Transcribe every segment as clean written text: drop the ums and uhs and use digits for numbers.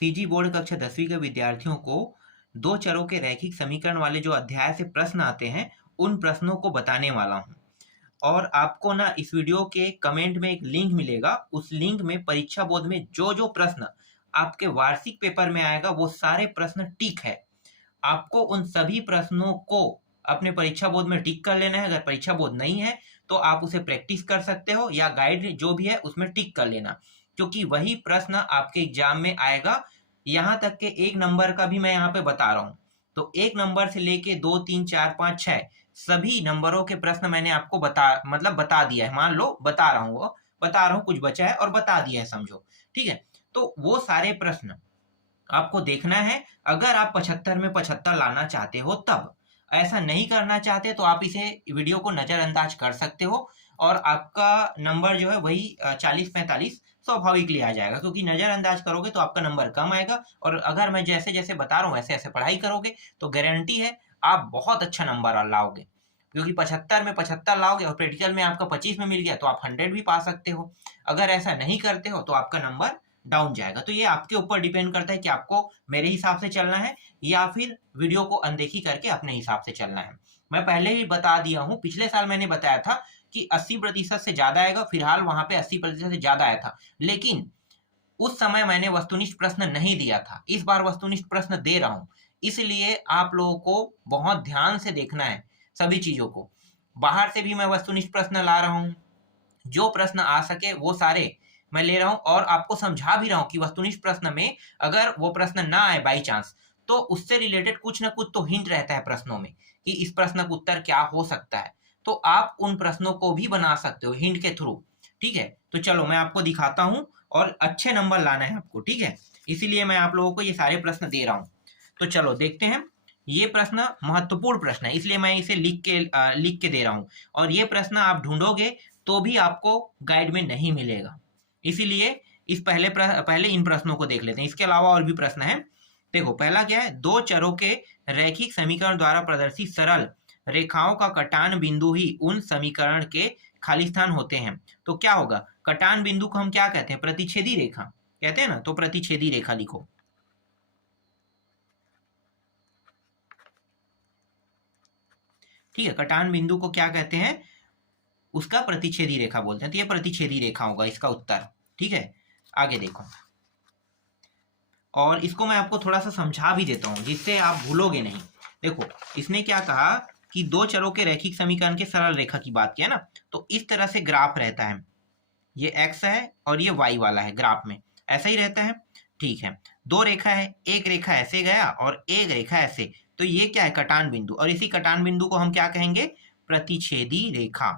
CG board कक्षा 10वीं के विद्यार्थियों को दो चरों के रैखिक समीकरण वाले जो अध्याय से प्रश्न आते हैं उन प्रश्नों को बताने वाला हूँ। और आपको ना इस वीडियो के कमेंट में एक लिंक मिलेगा, उस लिंक में परीक्षा बोर्ड में जो जो प्रश्न आपके वार्षिक पेपर में आएगा वो सारे प्रश्न टिक है। आपको उन सभी प्रश्नों को अपने परीक्षा बोर्ड में टिक कर लेना है। अगर परीक्षा बोर्ड नहीं है तो आप उसे प्रैक्टिस कर सकते हो या गाइड जो भी है उसमें टिक कर लेना, क्योंकि वही प्रश्न आपके एग्जाम में आएगा। यहाँ तक के 1 नंबर का भी मैं यहाँ पे बता रहा हूँ। तो 1 नंबर से लेके 2, 3, 4, 5, 6 सभी नंबरों के प्रश्न मैंने आपको बता दिया है। मान लो बता रहा हूँ, कुछ बचा है और बता दिया है, समझो। ठीक है, तो वो सारे प्रश्न आपको देखना है। अगर आप 75 में 75 लाना चाहते हो तब, ऐसा नहीं करना चाहते तो आप इसे वीडियो को नजरअंदाज कर सकते हो और आपका नंबर जो है वही 40-45 स्वाभाविकली आ जाएगा, क्योंकि नजरअंदाज करोगे तो आपका नंबर कम आएगा। और अगर मैं जैसे जैसे बता रहा हूँ वैसे ऐसे पढ़ाई करोगे तो गारंटी है आप बहुत अच्छा नंबर लाओगे, क्योंकि 75 में 75 लाओगे और प्रैक्टिकल में आपका 25 में मिल गया तो आप 100 भी पा सकते हो। अगर ऐसा नहीं करते हो तो आपका नंबर डाउन जाएगा। तो ये आपके ऊपर डिपेंड करता है कि आपको मेरे हिसाब से चलना है या फिर वीडियो को अनदेखी करके अपने हिसाब से चलना है। मैं पहले ही बता दिया हूँ, पिछले साल मैंने बताया था कि 80% से ज्यादा आएगा। फिलहाल वहां पे 80% से ज्यादा आया था, लेकिन उस समय मैंने वस्तुनिष्ठ प्रश्न नहीं दिया था। इस बार वस्तुनिष्ठ प्रश्न दे रहा हूं, इसलिए आप लोगों को बहुत ध्यान से देखना है सभी चीजों को। बाहर से भी मैं वस्तुनिष्ठ प्रश्न ला रहा हूं, जो प्रश्न आ सके वो सारे मैं ले रहा हूं और आपको समझा भी रहा हूं कि वस्तुनिष्ठ प्रश्न में अगर वो प्रश्न ना आए बाई चांस, तो उससे रिलेटेड कुछ ना कुछ तो हिंट रहता है प्रश्नों में कि इस प्रश्न का उत्तर क्या हो सकता है। तो आप उन प्रश्नों को भी बना सकते हो हिंट के थ्रू। ठीक है, तो चलो मैं आपको दिखाता हूं और अच्छे नंबर लाना है आपको। ठीक है, इसीलिए मैं आप लोगों को ये सारे प्रश्न दे रहा हूं। तो चलो देखते हैं। ये प्रश्न महत्वपूर्ण प्रश्न है, इसलिए मैं इसे लिख के दे रहा हूं। और ये प्रश्न आप ढूंढोगे तो भी आपको गाइड में नहीं मिलेगा, इसीलिए इस पहले इन प्रश्नों को देख लेते हैं। इसके अलावा और भी प्रश्न है। देखो पहला क्या है, दो चरों के रैखिक समीकरण द्वारा प्रदर्शित सरल रेखाओं का कटान बिंदु ही उन समीकरण के खाली स्थान होते हैं। तो क्या होगा, कटान बिंदु को हम क्या कहते हैं, प्रतिच्छेदी रेखा कहते हैं ना। तो प्रतिच्छेदी रेखा लिखो। ठीक है, कटान बिंदु को क्या कहते हैं, उसका प्रतिच्छेदी रेखा बोलते हैं। तो ये प्रतिच्छेदी रेखा होगा इसका उत्तर। ठीक है, आगे देखो। और इसको मैं आपको थोड़ा सा समझा भी देता हूं जिससे आप भूलोगे नहीं। देखो इसने क्या कहा कि दो चरों के रैखिक समीकरण के सरल रेखा की बात किया ना। तो इस तरह से ग्राफ रहता है, ये x है और ये y वाला है, ग्राफ में ऐसा ही रहता है। ठीक है, दो रेखा है, एक रेखा ऐसे गया और एक रेखा ऐसे, तो ये क्या है, कटान बिंदु। और इसी कटान बिंदु को हम क्या कहेंगे, प्रतिच्छेदी रेखा।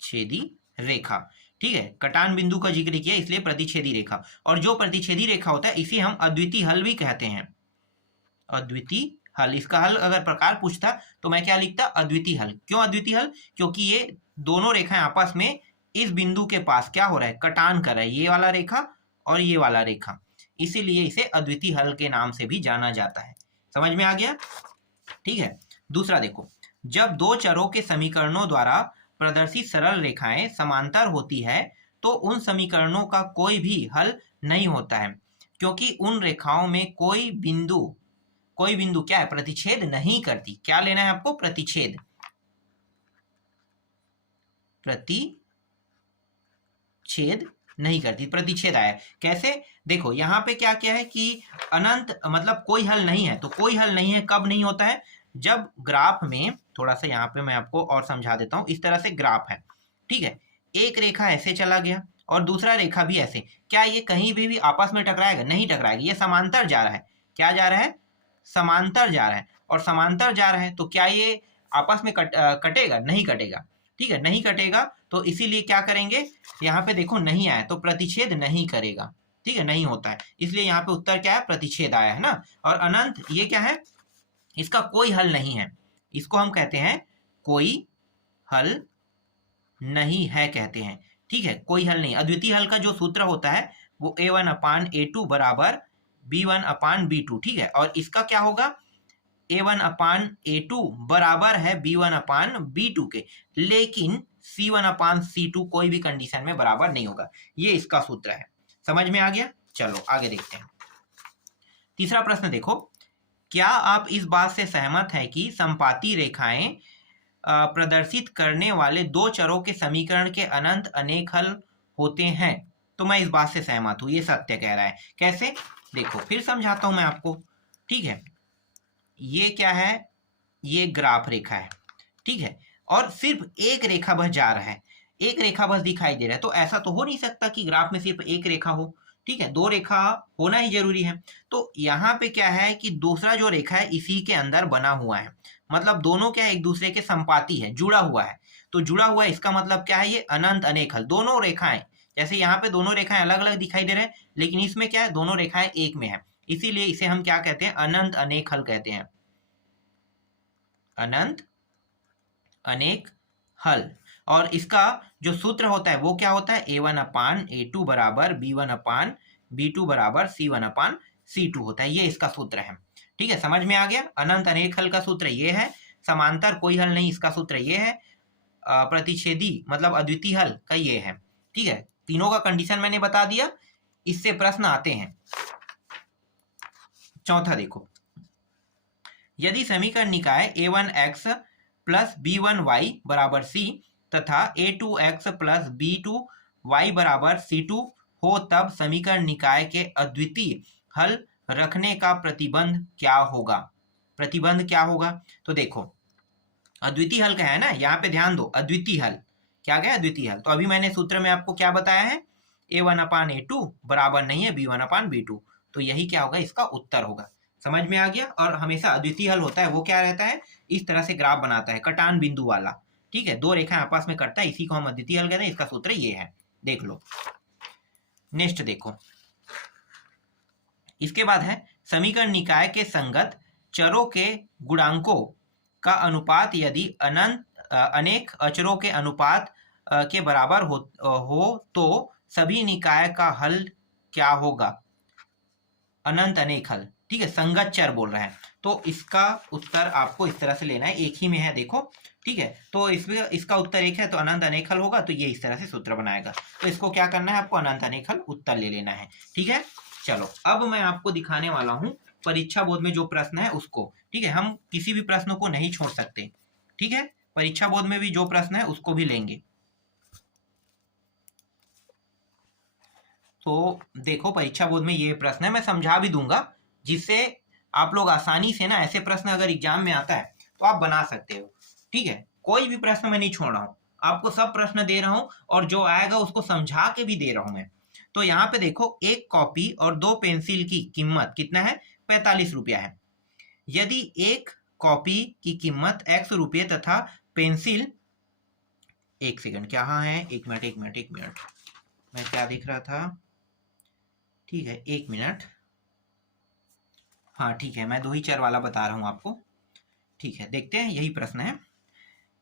छेदी रेखा। ठीक है, कटान बिंदु का जिक्र किया इसलिए प्रतिच्छेदी रेखा। और जो प्रतिच्छेदी रेखा होता है इसी हम अद्वितीय हल भी कहते हैं। अद्वितीय हल, इसका हल अगर प्रकार पूछता तो मैं क्या लिखता, अद्वितीय हल। क्यों अद्वितीय हल, क्योंकि ये दोनों रेखाएं आपस में इस बिंदु के पास क्या हो रहा है, कटान कर रहा है, ये वाला रेखा और ये वाला रेखा, इसीलिए इसे अद्वितीय हल के नाम से भी जाना जाता है। समझ में आ गया। ठीक है, दूसरा देखो, जब दो चरों के समीकरणों द्वारा प्रदर्शित सरल रेखाएं समांतर होती है तो उन समीकरणों का कोई भी हल नहीं होता है, क्योंकि उन रेखाओं में कोई बिंदु क्या है, प्रतिच्छेद नहीं करती। क्या लेना है आपको, प्रतिच्छेद नहीं करती, प्रतिच्छेद आया। कैसे, देखो यहाँ पे क्या क्या है कि अनंत मतलब कोई हल नहीं है। तो कोई हल नहीं है कब नहीं होता है, जब ग्राफ में, थोड़ा सा यहाँ पे मैं आपको और समझा देता हूँ। इस तरह से ग्राफ है, ठीक है, एक रेखा ऐसे चला गया और दूसरा रेखा भी ऐसे, क्या ये कहीं भी आपस में टकराएगा, नहीं टकराएगा, ये समांतर जा रहा है। क्या जा रहा है, समांतर जा रहा है। और समांतर जा रहा है तो क्या ये आपस में कटेगा, नहीं कटेगा। ठीक है, नहीं कटेगा, तो इसीलिए क्या करेंगे, यहाँ पे देखो नहीं आया तो प्रतिच्छेद नहीं करेगा। ठीक है, नहीं होता है, इसलिए यहाँ पे उत्तर क्या है, प्रतिच्छेद आया है ना। और अनंत ये क्या है, इसका कोई हल नहीं है, इसको हम कहते हैं कोई हल नहीं है कहते हैं। ठीक है, कोई हल नहीं। अद्वितीय हल का जो सूत्र होता है वो a1/a2 बराबर b1/b2। ठीक है, और इसका क्या होगा, a1/a2 बराबर है b1/b2 के, लेकिन c1/c2 कोई भी कंडीशन में बराबर नहीं होगा। ये इसका सूत्र है। समझ में आ गया? चलो आगे देखते हैं। तीसरा प्रश्न देखो, क्या आप इस बात से सहमत हैं कि संपाती रेखाएं प्रदर्शित करने वाले दो चरों के समीकरण के अनंत अनेक हल होते हैं? तो मैं इस बात से सहमत हूं, ये सत्य कह रहा है। कैसे? देखो फिर समझाता हूं मैं आपको। ठीक है, ये क्या है? ये ग्राफ रेखा है, ठीक है, और सिर्फ एक रेखा बस जा रहा है, एक रेखा बस दिखाई दे रहा है। तो ऐसा तो हो नहीं सकता कि ग्राफ में सिर्फ एक रेखा हो, ठीक है, दो रेखा होना ही जरूरी है। तो यहाँ पे क्या है कि दूसरा जो रेखा है इसी के अंदर बना हुआ है, मतलब दोनों क्या है, एक दूसरे के संपाती है, जुड़ा हुआ है। तो जुड़ा हुआ है इसका मतलब क्या है, ये अनंत अनेक हल। दोनों रेखाएं, जैसे यहाँ पे दोनों रेखाएं अलग अलग दिखाई दे रहे हैं, लेकिन इसमें क्या है, दोनों रेखाएं एक में है, इसीलिए इसे हम क्या कहते हैं, अनंत अनेक हल कहते हैं, अनंत अनेक हल। और इसका जो सूत्र होता है वो क्या होता है, a1/a2 बराबर b1/b2 बराबर c1/c2 होता है। ये इसका सूत्र है, ठीक है, समझ में आ गया? अनंत अनेक हल का सूत्र ये है, समांतर कोई हल नहीं, इसका सूत्र ये है, प्रतिच्छेदी मतलब अद्वितीय हल का ये है, ठीक है। तीनों का कंडीशन मैंने बता दिया। इससे प्रश्न आते हैं। चौथा देखो, यदि समीकरण निकाय a1x प्लस b1y बराबर c तथा a2x प्लस b2y बराबर c2 हो, तब समीकरण निकाय के अद्वितीय हल रखने का प्रतिबंध क्या होगा? प्रतिबंध क्या होगा? तो देखो अद्वितीय हल का है ना, यहाँ पे ध्यान दो, अद्वितीय हल क्या क्या? अद्वितीय हल। तो अभी मैंने सूत्र में आपको क्या बताया है, a1/a2 बराबर नहीं है b1/b2, तो यही क्या होगा, इसका उत्तर होगा। समझ में आ गया? और हमेशा अद्वितीय हल होता है वो क्या रहता है, इस तरह से ग्राफ बनाता है, कटान बिंदु वाला, ठीक है, दो रेखाएं आपस में कटता है, इसी को हम अद्वितीय हल कहते हैं। इसका सूत्र ये है, देख लो। नेक्स्ट देखो, इसके बाद है समीकरण निकाय के संगत चरों के गुणांकों का अनुपात यदि अनेक अचरों के अनुपात के बराबर हो तो सभी निकाय का हल क्या होगा? अनंत अनेक हल, ठीक है, संगत चर बोल रहे हैं, तो इसका उत्तर आपको इस तरह से लेना है, एक ही में है देखो, ठीक है। तो इसमें इसका उत्तर एक है तो अनंत अनेक हल होगा, तो ये इस तरह से सूत्र बनाएगा। तो इसको क्या करना है, आपको अनंत अनेक हल उत्तर ले लेना है, ठीक है। चलो अब मैं आपको दिखाने वाला हूं परीक्षा बोर्ड में जो प्रश्न है उसको, ठीक है, हम किसी भी प्रश्न को नहीं छोड़ सकते, ठीक है, परीक्षा बोर्ड में भी जो प्रश्न है उसको भी लेंगे। तो देखो परीक्षा बोर्ड में ये प्रश्न है, मैं समझा भी दूंगा, जिससे आप लोग आसानी से ना, ऐसे प्रश्न अगर एग्जाम में आता है तो आप बना सकते हो, ठीक है। कोई भी प्रश्न मैं नहीं छोड़ रहा हूँ, आपको सब प्रश्न दे रहा हूँ, और जो आएगा उसको समझा के भी दे रहा हूँ मैं। तो यहाँ पे देखो, एक कॉपी और दो पेंसिल की कीमत कितना है, 45 रुपया है। यदि एक कॉपी की कीमत x रुपये तथा पेंसिल, एक सेकंड, क्या है, एक मिनट, मैं क्या देख रहा था, ठीक है, एक मिनट, हाँ ठीक है, मैं दो ही चर वाला बता रहा हूँ आपको, ठीक है। देखते हैं, यही प्रश्न है,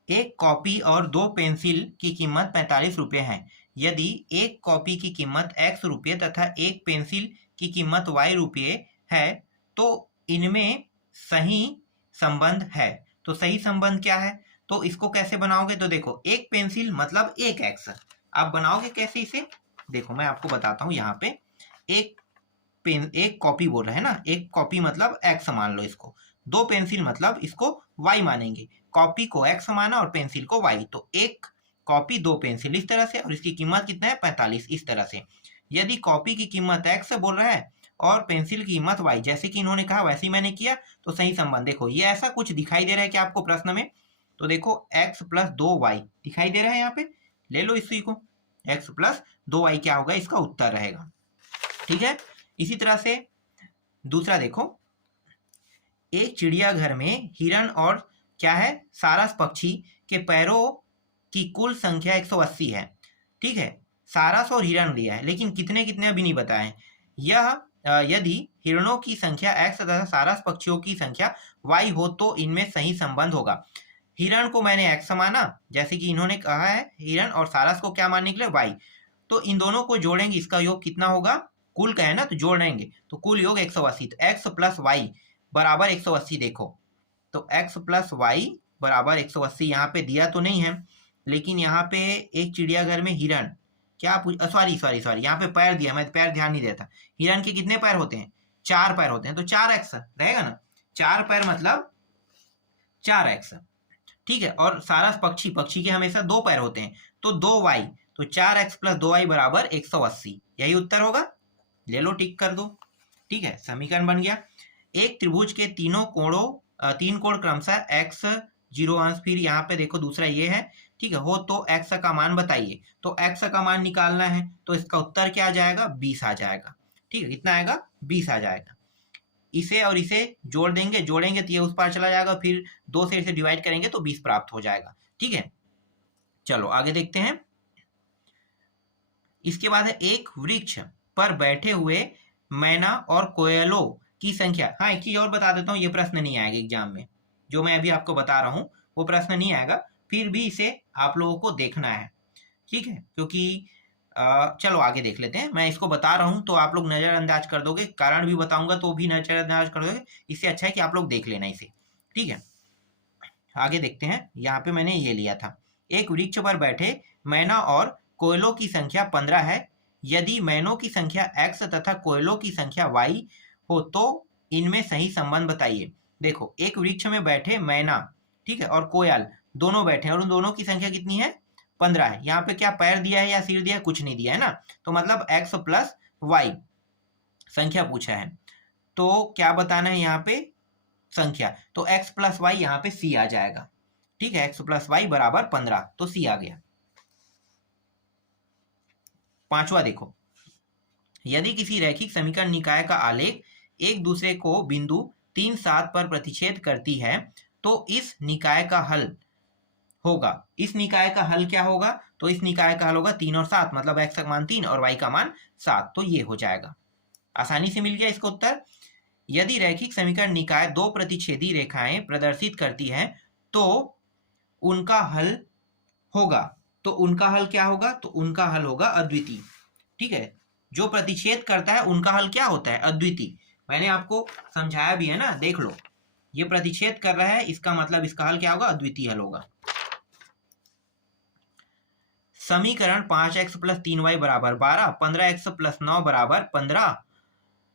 एक कॉपी और दो पेंसिल की कीमत 45 रुपये है। यदि एक कॉपी की कीमत x रुपये तथा एक पेंसिल की कीमत y रुपये है तो इनमें सही संबंध है। तो सही संबंध क्या है, तो इसको कैसे बनाओगे, तो देखो एक पेंसिल मतलब एक x, आप बनाओगे कैसे इसे, देखो मैं आपको बताता हूँ। यहाँ पे एक कॉपी बोल रहे हैं ना, एक कॉपी मतलब x मान लो इसको, दो पेंसिल मतलब इसको y मानेंगे, कॉपी को x माना और पेंसिल को y, तो एक कॉपी दो पेंसिल इस तरह से, और इसकी कीमत कितना है, 45 इस तरह से। यदि कॉपी की कीमत x बोल रहा है और पेंसिल की कीमत y, जैसे कि इन्होंने कहा वैसे ही मैंने किया, तो सही संबंध। देखो ये ऐसा कुछ दिखाई दे रहा है कि आपको प्रश्न में, तो देखो x प्लस 2y दिखाई दे रहा है, यहाँ पे ले लो इसी को, x प्लस 2y क्या होगा, इसका उत्तर रहेगा, ठीक है। इसी तरह से दूसरा देखो, एक चिड़ियाघर में हिरण और क्या है, सारस पक्षी के पैरों की कुल संख्या 180 है, ठीक है, सारस और हिरण दिया है, लेकिन कितने कितने अभी नहीं बताए। यह यदि हिरणों की संख्या x तथा सारस पक्षियों की संख्या y हो तो इनमें सही संबंध होगा। हिरण को मैंने x माना, जैसे कि इन्होंने कहा है, हिरण और सारस को क्या मानने के लिए, y, तो इन दोनों को जोड़ेंगे, इसका योग कितना होगा, कुल का है ना, तो जोड़ेंगे, तो कुल योग 180, तो x प्लस वाई बराबर 180। देखो तो x प्लस वाई बराबर 180 यहाँ पे दिया तो नहीं है, लेकिन यहाँ पे एक चिड़ियाघर में हिरण क्या पूछ, सॉरी सॉरी सॉरी, यहाँ पे पैर दिया, मैं पैर ध्यान नहीं देता। हिरण के कितने पैर होते हैं? 4 पैर होते हैं, तो 4x रहेगा ना। 4 पैर मतलब 4x, ठीक है। और सारा पक्षी के हमेशा 2 पैर होते हैं, तो 2y, तो 4x + 2y बराबर 180। यही उत्तर होगा, ले लो टिक कर दो, ठीक है। समीकरण बन गया। एक त्रिभुज के तीन कोण क्रमशः x 0 अंश, फिर यहाँ पे देखो दूसरा ये है, ठीक है, हो तो x का मान बताइए। तो x का मान निकालना है, तो इसका उत्तर क्या आ जाएगा? 20 आ जाएगा, ठीक है। कितना आएगा? 20 आ जाएगा। इसे और इसे जोड़ देंगे, जोड़ेंगे तो ये उस पार चला जाएगा, फिर 2 से इसे डिवाइड करेंगे तो 20 प्राप्त हो जाएगा, ठीक है। चलो आगे देखते हैं। इसके बाद है एक वृक्ष पर बैठे हुए मैना और कोयलों की संख्या। हाँ, एक चीज और बता देता हूँ, ये प्रश्न नहीं आएगा एग्जाम में, जो मैं अभी आपको बता रहा हूँ वो प्रश्न नहीं आएगा, फिर भी इसे आप लोगों को देखना है, ठीक है। क्योंकि चलो आगे देख लेते हैं। मैं इसको बता रहा हूं तो आप लोग नजरअंदाज कर दोगे, कारण भी बताऊंगा तो भी नजरअंदाज कर दोगे। इससे अच्छा है कि आप लोग देख लेना इसे, ठीक है। आगे देखते हैं। यहाँ पे मैंने ये लिया था, एक वृक्ष पर बैठे मैना और कोयलों की संख्या 15 है। यदि मैनों की संख्या x तथा कोयलों की संख्या y हो तो इनमें सही संबंध बताइए। देखो, एक वृक्ष में बैठे मैना, ठीक है, और कोयल दोनों बैठे हैं, और उन दोनों की संख्या कितनी है? 15 है। यहाँ पे क्या पैर दिया है या सिर दिया है? कुछ नहीं दिया है ना, तो मतलब x + y संख्या पूछा है, तो क्या बताना है यहाँ पे? संख्या। तो x + y यहाँ पे c आ जाएगा, ठीक है। x + y बराबर 15, तो c आ गया। पांचवा देखो, यदि किसी रैखिक समीकरण निकाय का आलेख एक दूसरे को बिंदु 3, 7 पर प्रतिच्छेद करती है तो इस निकाय का हल होगा। इस निकाय का हल क्या होगा? तो इस निकाय का हल होगा 3 और 7, मतलब x का मान 3 और y का मान 7, तो ये हो जाएगा। आसानी से मिल गया इसका उत्तर। यदि रैखिक समीकरण निकाय 2 प्रतिच्छेदी रेखाएं प्रदर्शित करती है तो उनका हल होगा। तो उनका हल क्या होगा? तो उनका हल होगा अद्वितीय, ठीक है। जो प्रतिच्छेद करता है उनका हल क्या होता है? अद्वितीय। मैंने आपको समझाया भी है ना, देख लो। ये प्रतिच्छेद कर रहा है, इसका मतलब इसका हल क्या होगा? अद्वितीय हल होगा। समीकरण 5x + 3y बराबर 12, 15x + 9 बराबर 15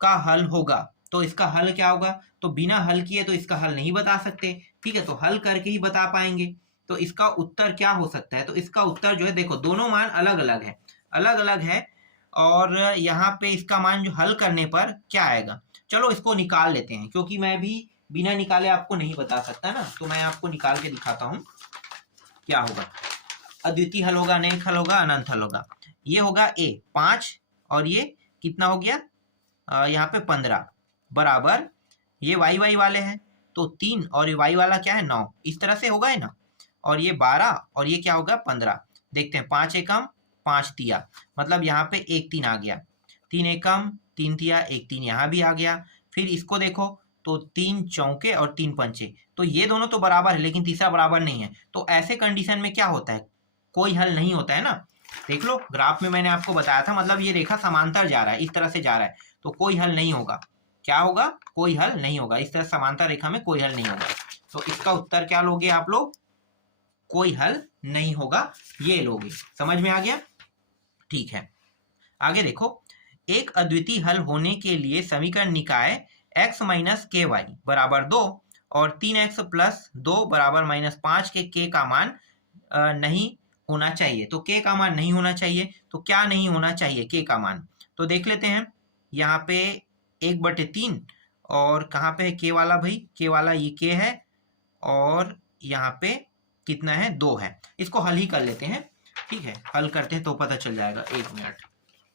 का हल होगा। तो इसका हल क्या होगा? तो बिना हल किए तो इसका हल नहीं बता सकते, ठीक है, तो हल करके ही बता पाएंगे। तो इसका उत्तर क्या हो सकता है? तो इसका उत्तर जो है, देखो दोनों मान अलग अलग है, अलग अलग है, और यहाँ पे इसका मान जो हल करने पर क्या आएगा, चलो इसको निकाल लेते हैं, क्योंकि मैं भी बिना निकाले आपको नहीं बता सकता ना, तो मैं आपको निकाल के दिखाता हूँ क्या होगा। अद्वितीय हल होगा, अनेक हल होगा, अनंत हल होगा। ये होगा a 5, और ये कितना हो गया? यहाँ पे 15 बराबर, ये y वाले हैं तो 3, और ये y वाला क्या है? 9, इस तरह से होगा है ना। और ये 12, और ये क्या होगा? 15। देखते हैं, 5 एकम 5 तिया, मतलब यहाँ पे 1 3 आ गया, 3 एकम 3 तिया 1 3 यहाँ भी आ गया। फिर इसको देखो तो 3 चौके और 3 पंचे, तो ये दोनों तो बराबर है, लेकिन तीसरा बराबर नहीं है। तो ऐसे कंडीशन में क्या होता है? कोई हल नहीं होता है ना। देख लो, ग्राफ में मैंने आपको बताया था, मतलब ये रेखा समांतर जा रहा है, इस तरह से जा रहा है, तो कोई हल नहीं होगा। क्या होगा? कोई हल नहीं होगा, इस तरह समांतर रेखा में कोई हल नहीं होगा। तो इसका उत्तर क्या लोगे आप लोग? कोई हल नहीं होगा, ये लोगे। समझ में आ गया? ठीक है, आगे देखो। एक अद्वितीय हल होने के लिए समीकरण निकाय x - ky बराबर 2 और 3x + 2 बराबर -5 के k का मान नहीं होना चाहिए। तो k का मान नहीं होना चाहिए, तो क्या नहीं होना चाहिए k का मान? तो देख लेते हैं। यहाँ पे 1/3, और कहाँ पे है k वाला भाई? k वाला ये k है, और यहाँ पे कितना है? 2 है। इसको हल ही कर लेते हैं, ठीक है, हल करते हैं तो पता चल जाएगा। 1 मिनट,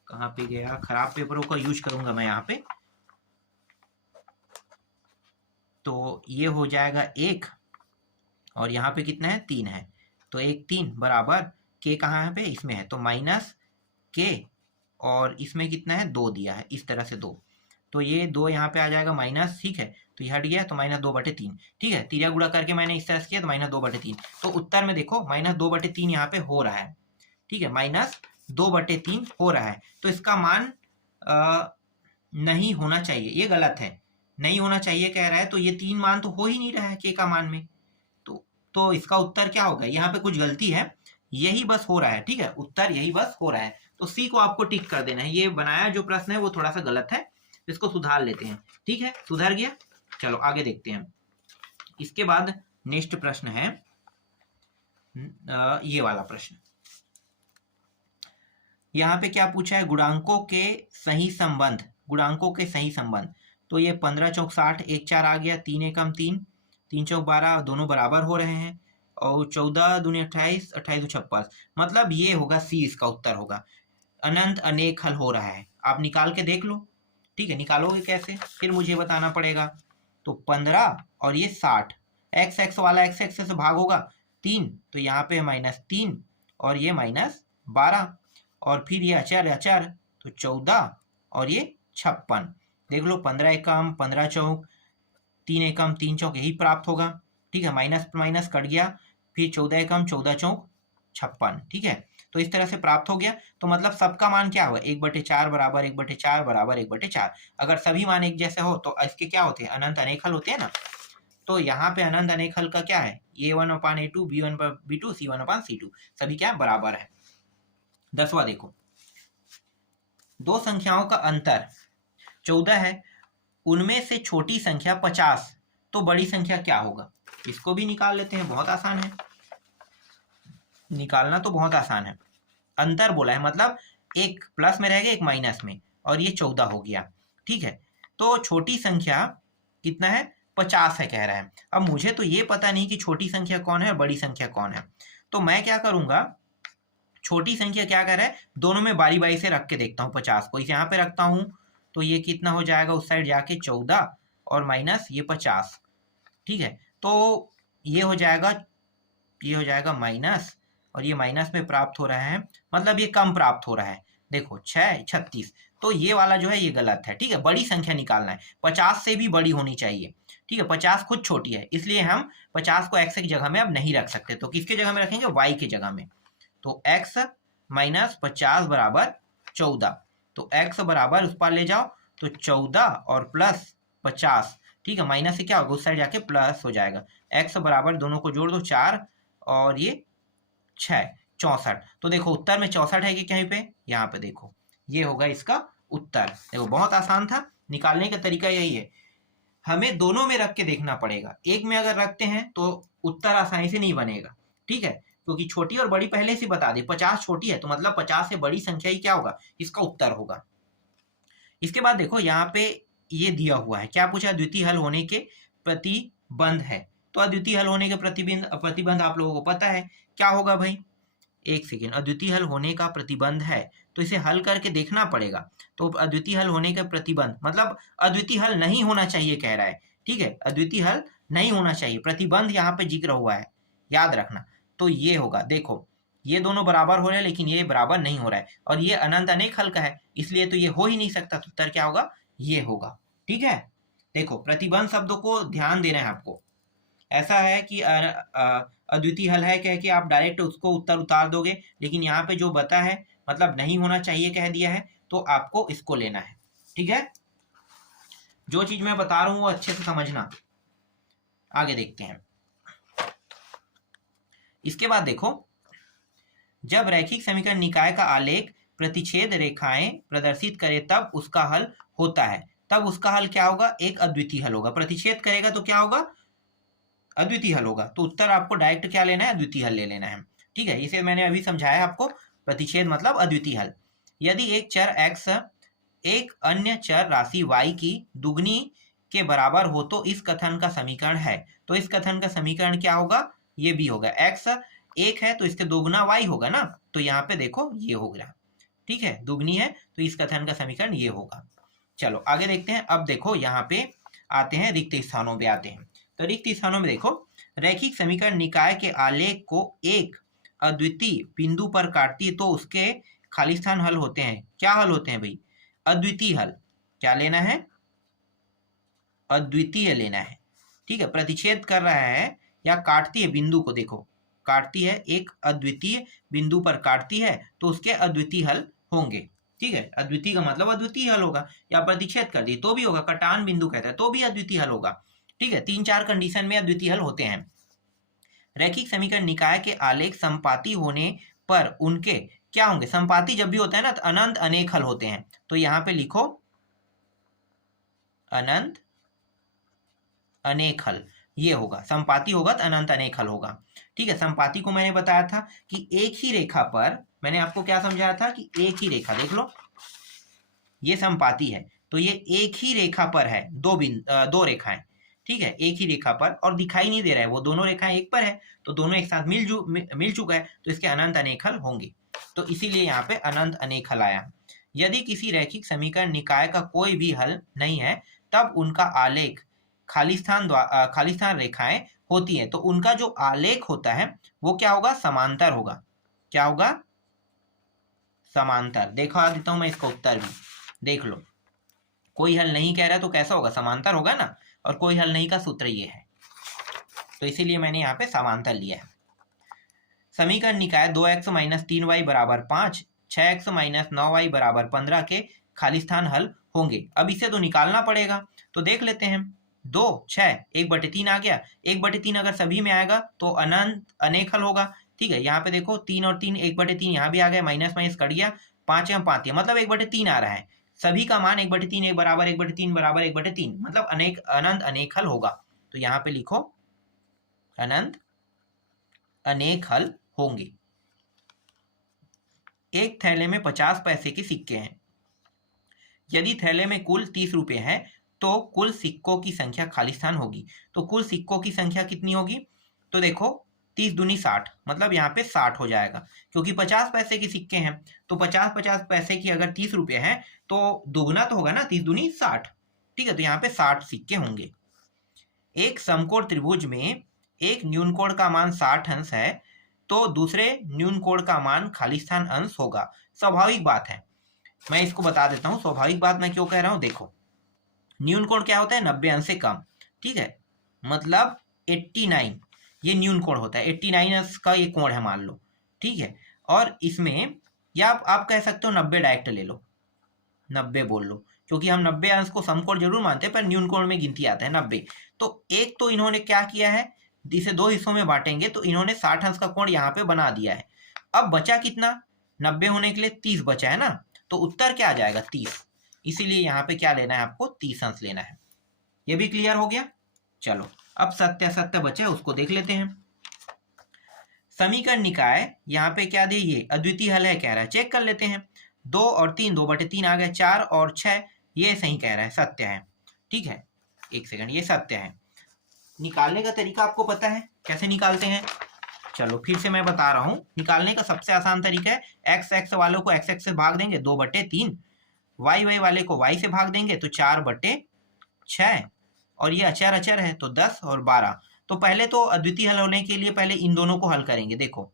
कहाँ पे गया? खराब पेपरों का यूज करूंगा मैं यहाँ पे। तो ये हो जाएगा 1, और यहाँ पे कितना है? 3 है, तो 1 3 बराबर k कहाँ है पे? इसमें है, तो -k, और इसमें कितना है? 2 दिया है, इस तरह से 2, तो ये 2 यहाँ पे आ जाएगा माइनस, ठीक है, तो ये हट गया, तो -2/3, ठीक है। तिरिया गुणा करके मैंने इस तरह से किया, तो -2/3। तो उत्तर में देखो -2/3 यहाँ पे हो रहा है, ठीक है, -2/3 हो रहा है। तो इसका मान नहीं होना चाहिए, ये गलत है, नहीं होना चाहिए कह रहा है, तो ये 3 मान तो हो ही नहीं रहा है k का मान में। तो इसका उत्तर क्या होगा? यहाँ पे कुछ गलती है, यही बस हो रहा है, ठीक है, उत्तर यही बस हो रहा है। तो सी को आपको टिक कर देना है। ये बनाया जो प्रश्न है वो थोड़ा सा गलत है, इसको सुधार लेते हैं। ठीक है, सुधर गया। चलो आगे देखते हैं। इसके बाद नेक्स्ट प्रश्न है ये वाला प्रश्न। यहाँ पे क्या पूछा है, गुणांकों के सही संबंध, गुणांकों के सही संबंध। तो ये 15 चौक 60, 1 4 आ गया, 3 एकम 3, 3 चौक 12, दोनों बराबर हो रहे हैं, और 14 दूनी 28, 28 दो 56, मतलब ये होगा सी, इसका उत्तर होगा। अनंत अनेक हल हो रहा है, आप निकाल के देख लो। ठीक है, निकालोगे कैसे फिर मुझे बताना पड़ेगा। तो 15 और ये 60, एक्स एक्स वाला एक्स एक्स से भाग होगा 3, तो यहाँ पे -3 और ये -12, और फिर ये अचर अचर, तो 14 और ये 56। देख लो, 15 एकम 15 चौक, 3 एकम 3 चौक, यही प्राप्त होगा। ठीक है, माइनस माइनस कट गया, फिर 14 एकम 14 चौक 56। ठीक है, तो इस तरह से प्राप्त हो गया। तो मतलब सबका मान क्या हुआ, 1/4 बराबर 1/4 बराबर 1/4। अगर सभी मान एक जैसे हो तो इसके क्या होते हैं, अनंत अनेक हल होते हैं ना। तो यहाँ पे अनंत अनेक हल का क्या है, A1/A2, B1/B2, C1/C2, सभी क्या बराबर है। 10वां देखो, दो संख्याओं का अंतर 14 है, उनमें से छोटी संख्या 50, तो बड़ी संख्या क्या होगा। इसको भी निकाल लेते हैं, बहुत आसान है, निकालना तो बहुत आसान है। अंतर बोला है मतलब एक प्लस में रहेगा एक माइनस में, और ये 14 हो गया। ठीक है, तो छोटी संख्या कितना है, 50 है कह रहा है। अब मुझे तो ये पता नहीं कि छोटी संख्या कौन है और बड़ी संख्या कौन है, तो मैं क्या करूंगा, छोटी संख्या क्या कर रहा है, दोनों में बारी बारी से रख के देखता हूँ। 50 को इसे यहाँ पे रखता हूँ, तो ये कितना हो जाएगा उस साइड जाके 14 और माइनस ये 50। ठीक है, तो ये हो जाएगा माइनस, और ये माइनस में प्राप्त हो रहा है, मतलब ये कम प्राप्त हो रहा है। देखो 6 36, तो ये वाला जो है ये गलत है। ठीक है, बड़ी संख्या निकालना है, 50 से भी बड़ी होनी चाहिए। ठीक है, 50 खुद छोटी है, इसलिए हम 50 को x की जगह में अब नहीं रख सकते, तो किसके जगह में रखेंगे, y की जगह में। तो x माइनस 50 बराबर 14, तो x बराबर उस पार ले जाओ, तो 14 और प्लस 50। ठीक है, माइनस से क्या होगा, उस साइड जाके प्लस हो जाएगा। x बराबर दोनों को जोड़ दो 4 और ये 6, 64। तो देखो उत्तर में 64 है कि कहीं पे, यहाँ पे देखो, ये होगा इसका उत्तर। देखो बहुत आसान था, निकालने का तरीका यही है, हमें दोनों में रख के देखना पड़ेगा। एक में अगर रखते हैं तो उत्तर आसानी से नहीं बनेगा। ठीक है, क्योंकि छोटी और बड़ी पहले से बता दे, 50 छोटी है तो मतलब 50 से बड़ी संख्या ही क्या होगा, इसका उत्तर होगा। इसके बाद देखो यहाँ पे ये दिया हुआ है, क्या पूछा, द्वितीय हल होने के प्रतिबंध है। तो अद्वितीय हल होने के प्रतिबंध आप लोगों को पता है क्या होगा भाई, एक सेकेंड, अद्वितीय हल होने का प्रतिबंध है तो इसे हल करके देखना पड़ेगा। तो अद्वितीय हल होने का प्रतिबंध मतलब अद्वितीय हल नहीं होना चाहिए कह रहा है। ठीक है, अद्वितीय हल नहीं होना चाहिए, प्रतिबंध यहाँ पे जिक्र हुआ है, याद रखना। तो ये होगा, देखो ये दोनों बराबर हो रहे हैं लेकिन ये बराबर नहीं हो रहा है, और ये अनंत अनेक हल का है, इसलिए तो ये हो ही नहीं सकता, तो उत्तर क्या होगा, ये होगा। ठीक है, देखो प्रतिबंध शब्द को ध्यान देना है आपको। ऐसा है कि अद्वितीय हल है कह के आप डायरेक्ट उसको उत्तर उतार दोगे, लेकिन यहाँ पे जो बता है मतलब नहीं होना चाहिए कह दिया है, तो आपको इसको लेना है। ठीक है, जो चीज मैं बता रहा हूँ वो अच्छे से समझना। आगे देखते हैं। इसके बाद देखो, जब रैखिक समीकरण निकाय का आलेख प्रतिच्छेद रेखाएं प्रदर्शित करे तब उसका हल होता है। तब उसका हल क्या होगा, एक अद्वितीय हल होगा। प्रतिच्छेद करेगा तो क्या होगा, अद्वितीय हल होगा। तो उत्तर आपको डायरेक्ट क्या लेना है, अद्वितीय हल ले लेना है। ठीक है, इसे मैंने अभी समझाया आपको, प्रतिच्छेद मतलब अद्वितीय हल। यदि एक चर x एक अन्य चर राशि y की दुगनी के बराबर हो तो इस कथन का समीकरण है। तो इस कथन का समीकरण क्या होगा, ये भी होगा, x 1 है तो इसके दोगुना y होगा ना, तो यहाँ पे देखो ये हो गया। ठीक है, दुगनी है तो इस कथन का समीकरण ये होगा। चलो आगे देखते हैं। अब देखो यहाँ पे आते हैं, रिक्त स्थानों पे आते हैं। तो रिक्त स्थानों में देखो, रैखिक समीकरण निकाय के आलेख को एक अद्वितीय बिंदु पर काटती है तो उसके खाली स्थान हल होते हैं। क्या हल होते हैं भाई, अद्वितीय हल। क्या लेना है, अद्वितीय लेना है। ठीक है, प्रतिच्छेद कर रहा है या काटती है बिंदु को, देखो काटती है, एक अद्वितीय बिंदु पर काटती है तो उसके अद्वितीय हल होंगे। ठीक है, अद्वितीय का मतलब अद्वितीय हल होगा, या प्रतिच्छेद कर दी तो भी होगा, कटान बिंदु कहता है तो भी अद्वितीय हल होगा। ठीक है, 3-4 कंडीशन में अद्वितीय हल होते हैं। रैखिक समीकरण निकाय के आलेख संपाती होने पर उनके क्या होंगे? समपाती जब भी होता है ना तो अनंत अनेक हल होते हैं। तो यहाँ पे लिखो अनंत अनेक हल, ये होगा। समपाती होगा तो अनंत अनेक हल होगा। ठीक है, समपाती को मैंने बताया था कि एक ही रेखा पर, मैंने आपको क्या समझाया था कि एक ही रेखा, देख लो ये समपाती है तो ये एक ही रेखा पर है, दो रेखाएं। ठीक है, एक ही रेखा पर और दिखाई नहीं दे रहा है, वो दोनों रेखाएं एक पर है तो दोनों एक साथ मिल चुका है, तो इसके अनंत अनेक हल होंगे। तो इसीलिए यहाँ पे अनंत अनेक हल आया। यदि किसी रैखिक समीकरण निकाय का कोई भी हल नहीं है तब उनका आलेख खालिस्तान रेखाएं होती है, तो उनका जो आलेख होता है वो क्या होगा? समांतर होगा। क्या होगा? समांतर। देखा देता हूं मैं इसका उत्तर भी, देख लो। कोई हल नहीं कह रहा है तो कैसा होगा? समांतर होगा ना। और कोई हल नहीं का सूत्र ये है, तो इसीलिए मैंने यहाँ पे समांतर लिया है। समीकरण निकाय 2x - 3y = 5, 6x - 9y = 15 के खालिस्तान हल होंगे। अब इसे तो निकालना पड़ेगा, तो देख लेते हैं। 2, 6, 1/3 आ गया। 1/3 अगर सभी में आएगा तो अनंत अनेक हल होगा। ठीक है, यहाँ पे देखो 3 और 3, 1/3 यहाँ भी आ गया, माइनस माइनस कट गया, 5 एवं 5 मतलब 1/3 आ रहा है। सभी का मान 1/3 एक बराबर 1/3 बराबर 1/3 मतलब अनंत अनेक हल होगा। तो यहाँ पे लिखो अनंत अनेक हल होंगे। एक थैले में 50 पैसे के सिक्के हैं। यदि थैले में कुल 30 रुपए हैं तो कुल सिक्कों की संख्या खालिस्तान होगी। तो कुल सिक्कों की संख्या कितनी होगी? तो देखो 30 दूनी 60, मतलब यहाँ पे 60 हो जाएगा, क्योंकि 50 पैसे के सिक्के हैं तो 50 पैसे की अगर 30 रुपए हैं तो दोगुना तो होगा ना, 30 दूनी 60। ठीक है, तो यहाँ पे 60 सिक्के होंगे। एक समकोण त्रिभुज में एक न्यूनकोण का मान 60 अंश है तो दूसरे न्यूनकोण का मान खालिस्तान अंश होगा। स्वाभाविक बात है, मैं इसको बता देता हूँ स्वाभाविक बात मैं क्यों कह रहा हूँ। देखो न्यूनकोण क्या होता है? 90 अंश से कम। ठीक है, मतलब 89 ये न्यूनकोण होता है। 89 अंश का ये कोण है मान लो। ठीक है, और इसमें या आप कह सकते हो 90 डायरेक्ट ले लो, 90 बोल लो, क्योंकि हम 90 अंश को समकोण जरूर मानते हैं पर न्यूनकोण में गिनती आता है 90। तो एक तो इन्होंने क्या किया है, इसे दो हिस्सों में बांटेंगे तो इन्होंने 60 अंश का कोण यहाँ पे बना दिया है। अब बचा कितना? 90 होने के लिए 30 बचा है ना, तो उत्तर क्या आ जाएगा? 30। इसीलिए यहाँ पे क्या लेना है आपको? 30 अंश लेना है। ये भी क्लियर हो गया। चलो अब सत्य असत्य बचे उसको देख लेते हैं। समीकरण निकाय यहाँ पे क्या दे? ये अद्वितीय हल है कह रहा है, चेक कर लेते हैं। 2 और 3, 2/3 आ गया। 4 और 6 ये सही कह रहा है, सत्य है। ठीक है, एक सेकंड, ये सत्य है। निकालने का तरीका आपको पता है कैसे निकालते हैं? चलो फिर से मैं बता रहा हूँ। निकालने का सबसे आसान तरीका है, x वालों को x से भाग देंगे 2/3, y वाले को y से भाग देंगे तो 4/6, और ये अचर अचर है तो 10 और 12। तो पहले तो अद्वितीय हल होने के लिए पहले इन दोनों को हल करेंगे। देखो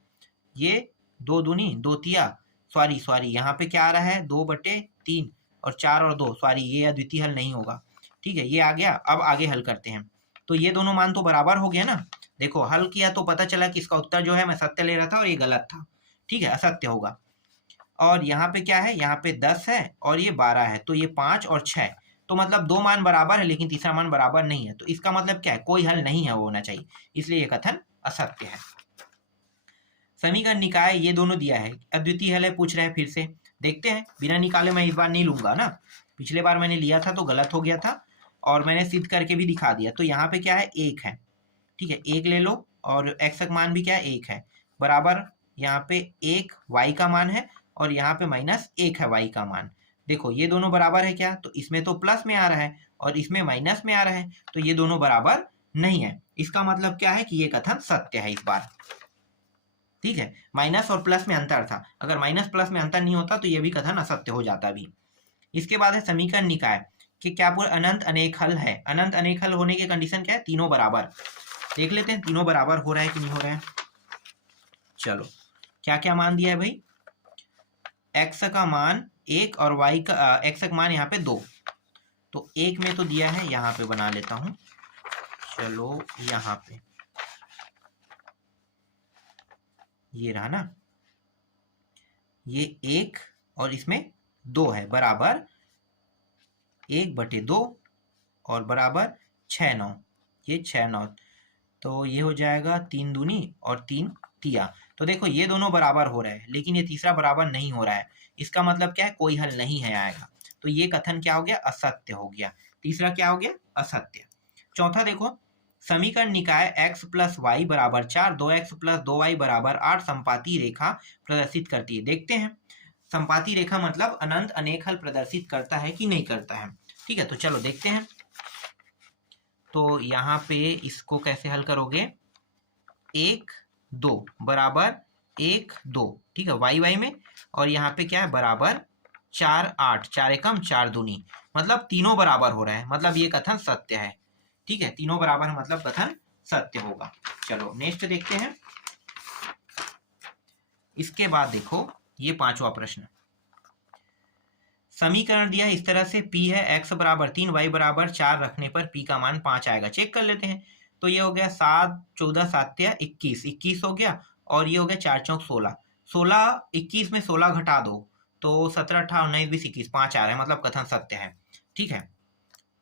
ये 2 दूनी 2 तिया, सॉरी यहाँ पे क्या आ रहा है? 2/3 और 4 और 2, सॉरी ये अद्वितीय हल नहीं होगा। ठीक है, ये आ गया। अब आगे हल करते हैं। तो ये दोनों मान तो बराबर हो गया ना। देखो हल किया तो पता चला कि इसका उत्तर जो है मैं सत्य ले रहा था और ये गलत था। ठीक है, असत्य होगा। और यहाँ पे क्या है? यहाँ पे 10 है और ये 12 है, तो ये 5 और 6, तो मतलब दो मान बराबर है लेकिन तीसरा मान बराबर नहीं है। तो इसका मतलब क्या है? कोई हल नहीं है वो होना चाहिए, इसलिए ये कथन असत्य है। समीकरण निकाय ये दोनों दिया है, अद्वितीय हल है पूछ रहे हैं, फिर से देखते हैं। बिना निकाले मैं इस बार नहीं लूंगा ना, पिछले बार मैंने लिया था तो गलत हो गया था और मैंने सिद्ध करके भी दिखा दिया। तो यहाँ पे क्या है? 1 है। ठीक है, 1 ले लो और x का मान भी क्या है? 1 है, बराबर यहाँ पे 1 y का मान है और यहाँ पे -1 है y का मान। देखो ये दोनों बराबर है क्या? तो इसमें तो प्लस में आ रहा है और इसमें माइनस में आ रहा है, तो ये दोनों बराबर नहीं है। इसका मतलब क्या है कि ये कथन सत्य है इस बार। ठीक है, माइनस और प्लस में अंतर था, अगर माइनस प्लस में अंतर नहीं होता तो ये भी कथन असत्य हो जाता भी। इसके बाद है समीकरण निकाय कि क्या पूरा अनंत अनेक हल है। अनंत अनेक हल होने की कंडीशन क्या है? तीनों बराबर। देख लेते हैं तीनों बराबर हो रहा है कि नहीं हो रहा है। चलो क्या क्या मान दिया है भाई? x का मान 1 और y का x का मान यहाँ पे 2, तो 1 में तो दिया है, यहाँ पे बना लेता हूँ। चलो यहाँ पे ये रहा ना, ये 1 और इसमें 2 है, बराबर 1/2 और बराबर 6 9, ये 6 9, तो ये हो जाएगा 3 दूनी और 3 तिया। तो देखो ये दोनों बराबर हो रहे हैं, लेकिन ये तीसरा बराबर नहीं हो रहा है। इसका मतलब क्या है, कोई हल नहीं है आएगा। तो ये कथन क्या हो गया, असत्य हो गया। तीसरा क्या हो गया, असत्य। चौथा देखो, समीकरण निकाय x प्लस वाई बराबर 4, 2x प्लस 2y बराबर 8 संपाती रेखा प्रदर्शित करती है। देखते हैं संपाती रेखा मतलब अनंत अनेक हल प्रदर्शित करता है कि नहीं करता है। ठीक है, तो चलो देखते हैं। तो यहाँ पे इसको कैसे हल करोगे, 1 2 बराबर 1 2, ठीक है, वाई वाई में, और यहाँ पे क्या है बराबर 4 8, 4 एकम 4 दूनी, मतलब तीनों बराबर हो रहा है, मतलब ये कथन सत्य है। ठीक है, तीनों बराबर मतलब कथन सत्य होगा। चलो नेक्स्ट देखते हैं। इसके बाद देखो ये पांचवा प्रश्न, समीकरण दिया है इस तरह से, p है x बराबर 3 y बराबर 4 रखने पर p का मान 5 आएगा। चेक कर लेते हैं। तो ये हो गया 7 14 7 21, 21 हो गया, और ये हो गया 4 चौक 16, 16 21 में 16 घटा दो तो 17 18 19 20 21, 5 आ रहा है, मतलब कथन सत्य है। ठीक है,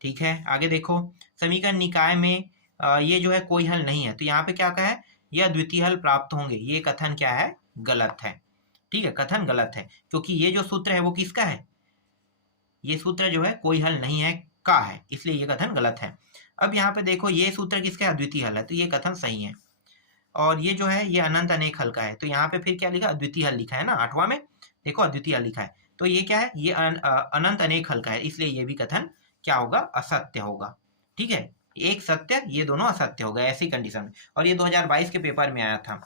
ठीक है, आगे देखो, समीकरण निकाय में ये जो है कोई हल नहीं है, तो यहाँ पे क्या कहा है, यह अद्वितीय हल प्राप्त होंगे। ये कथन क्या है, गलत है। ठीक है, कथन गलत है, क्योंकि ये जो सूत्र है वो किसका है, ये सूत्र जो है कोई हल नहीं है का है, इसलिए ये कथन गलत है। अब यहाँ पे देखो ये सूत्र किसका है, अद्वितीय हल है, तो ये कथन सही है। और ये जो है ये अनंत अनेक हल का है, तो यहाँ पे फिर क्या लिखा, अद्वितीय हल लिखा है ना, 8वां में देखो अद्वितीय हल लिखा है, तो ये क्या है, ये अनंत अनेक हल का है, इसलिए ये भी कथन क्या होगा, असत्य होगा। ठीक है, एक सत्य, ये दोनों असत्य हो गए ऐसी कंडीशन में। और ये 2022 के पेपर में आया था,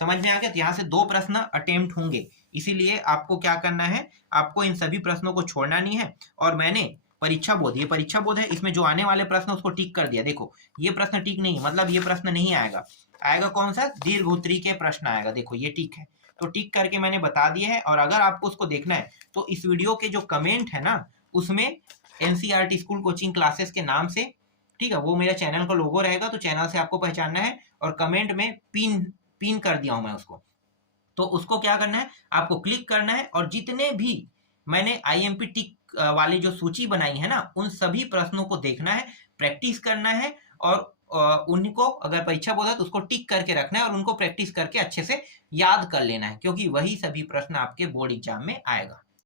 समझ में आ गया। तो यहाँ से 2 प्रश्न अटेम्प्ट होंगे, इसीलिए आपको क्या करना है, आपको इन सभी प्रश्नों को छोड़ना नहीं है। और मैंने परीक्षा बोध, ये परीक्षा बोध है, इसमें जो आने वाले प्रश्न उसको टिक कर दिया। देखो ये प्रश्न टिक नहीं, मतलब ये प्रश्न नहीं आएगा, आएगा कौन सा, दीर्घ उत्तरी के प्रश्न आएगा। देखो ये टिक है, तो टिक करके मैंने बता दिया है। और अगर आपको उसको देखना है तो इस वीडियो के जो कमेंट है ना, उसमें एनसीईआरटी स्कूल कोचिंग क्लासेस के नाम से, ठीक है, वो मेरा चैनल का लोगो रहेगा, तो चैनल से आपको पहचानना है। और कमेंट में पिन कर दिया हूं मैं उसको, तो उसको क्या करना है, आपको क्लिक करना है, और जितने भी मैंने आईएमपी टिक वाली जो सूची बनाई है ना, उन सभी प्रश्नों को देखना है, प्रैक्टिस करना है, और उनको अगर परीक्षा बोला तो उसको टिक करके रखना है, और उनको प्रैक्टिस करके अच्छे से याद कर लेना है, क्योंकि वही सभी प्रश्न आपके बोर्ड एग्जाम में आएगा।